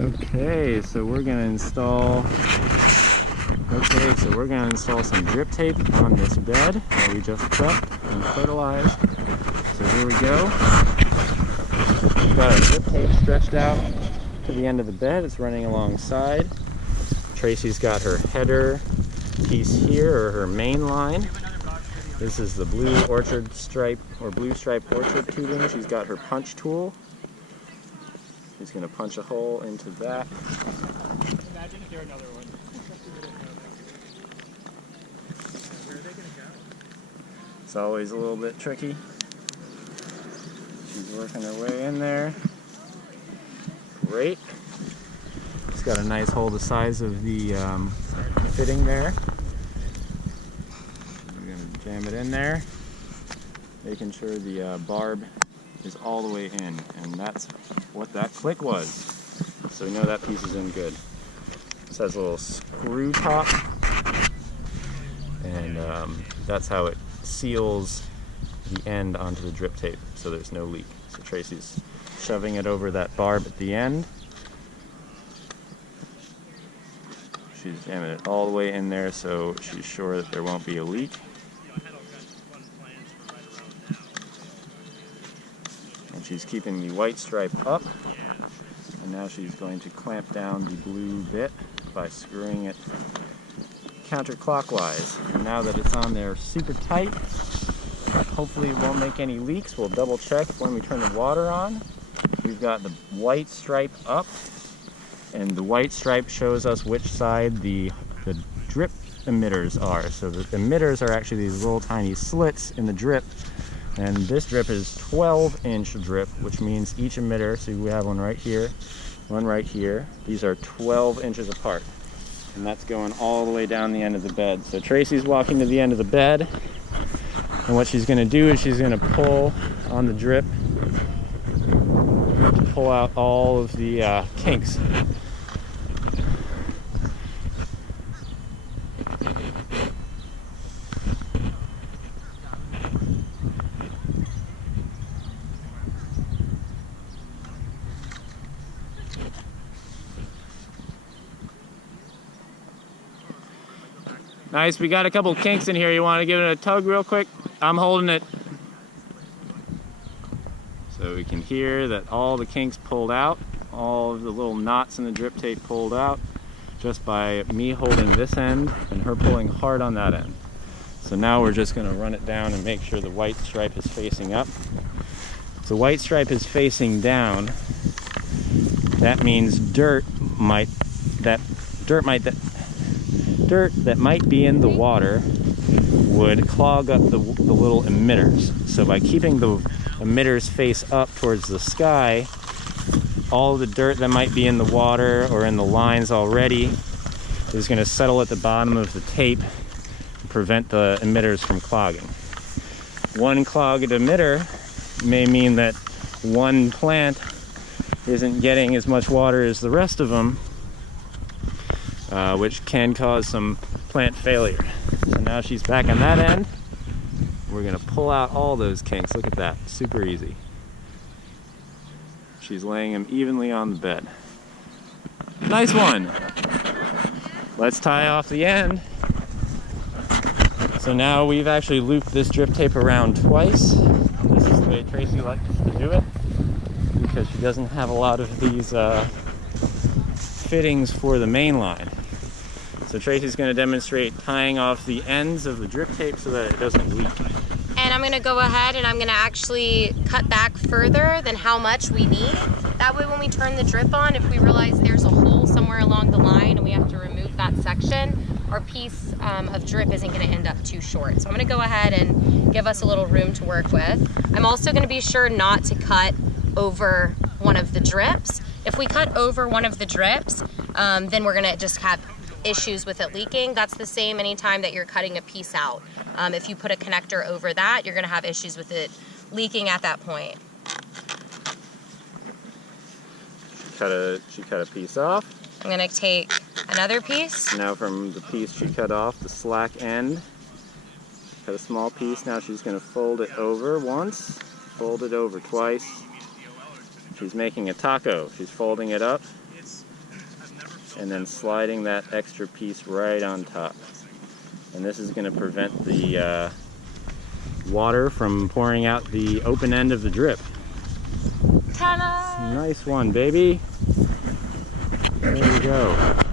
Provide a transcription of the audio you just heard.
Okay, so we're gonna install some drip tape on this bed that we just prepped and fertilized. So here we go. We've got our drip tape stretched out to the end of the bed. It's running alongside. Tracy's got her header piece here, or her main line. This is the blue orchard stripe or blue stripe orchard tubing. She's got her punch tool. She's going to punch a hole into that. Imagine if you're another one. Where are they going to go? It's always a little bit tricky. She's working her way in there. Great. It's got a nice hole the size of the fitting there. We're going to jam it in there, making sure the barb is all the way in, and that's what that click was. So we know that piece is in good. This has a little screw top, and that's how it seals the end onto the drip tape so there's no leak. So Tracy's shoving it over that barb at the end. She's jamming it all the way in there so she's sure that there won't be a leak. And she's keeping the white stripe up. And now she's going to clamp down the blue bit by screwing it counterclockwise. And now that it's on there super tight, hopefully it won't make any leaks. We'll double check when we turn the water on. We've got the white stripe up, and the white stripe shows us which side the drip emitters are. So the emitters are actually these little tiny slits in the drip, and this drip is 12-inch drip, which means each emitter, so we have one right here, one right here, these are 12 inches apart, and that's going all the way down the end of the bed. So Tracy's walking to the end of the bed, and what she's going to do is she's going to pull on the drip to pull out all of the kinks. Nice, we got a couple kinks in here. You want to give it a tug real quick? I'm holding it. So we can hear that all the kinks pulled out, all of the little knots in the drip tape pulled out, just by me holding this end and her pulling hard on that end. So now we're just going to run it down and make sure the white stripe is facing up. If the white stripe is facing down, that means dirt that might be in the water would clog up the little emitters. So by keeping the emitters face up towards the sky, all the dirt that might be in the water or in the lines already is going to settle at the bottom of the tape and prevent the emitters from clogging. One clogged emitter may mean that one plant isn't getting as much water as the rest of them, which can cause some plant failure. So now she's back on that end. We're going to pull out all those kinks. Look at that, super easy. She's laying them evenly on the bed. Nice one. Let's tie off the end. So now we've actually looped this drip tape around twice. This is the way Tracy likes to do it, because she doesn't have a lot of these fittings for the main line. So Tracy's going to demonstrate tying off the ends of the drip tape so that it doesn't leak. And I'm going to go ahead and I'm going to actually cut back further than how much we need. That way when we turn the drip on, if we realize there's a hole somewhere along the line and we have to remove that section, our piece of drip isn't going to end up too short. So I'm going to go ahead and give us a little room to work with. I'm also going to be sure not to cut over one of the drips. If we cut over one of the drips, then we're going to just have issues with it leaking. That's the same anytime that you're cutting a piece out. If you put a connector over that, you're going to have issues with it leaking at that point. She cut a piece off. I'm going to take another piece. Now from the piece she cut off, the slack end, cut a small piece. Now she's going to fold it over once, fold it over twice. She's making a taco. She's folding it up and then sliding that extra piece right on top. And this is going to prevent the water from pouring out the open end of the drip. Ta-da! Nice one, baby. There you go.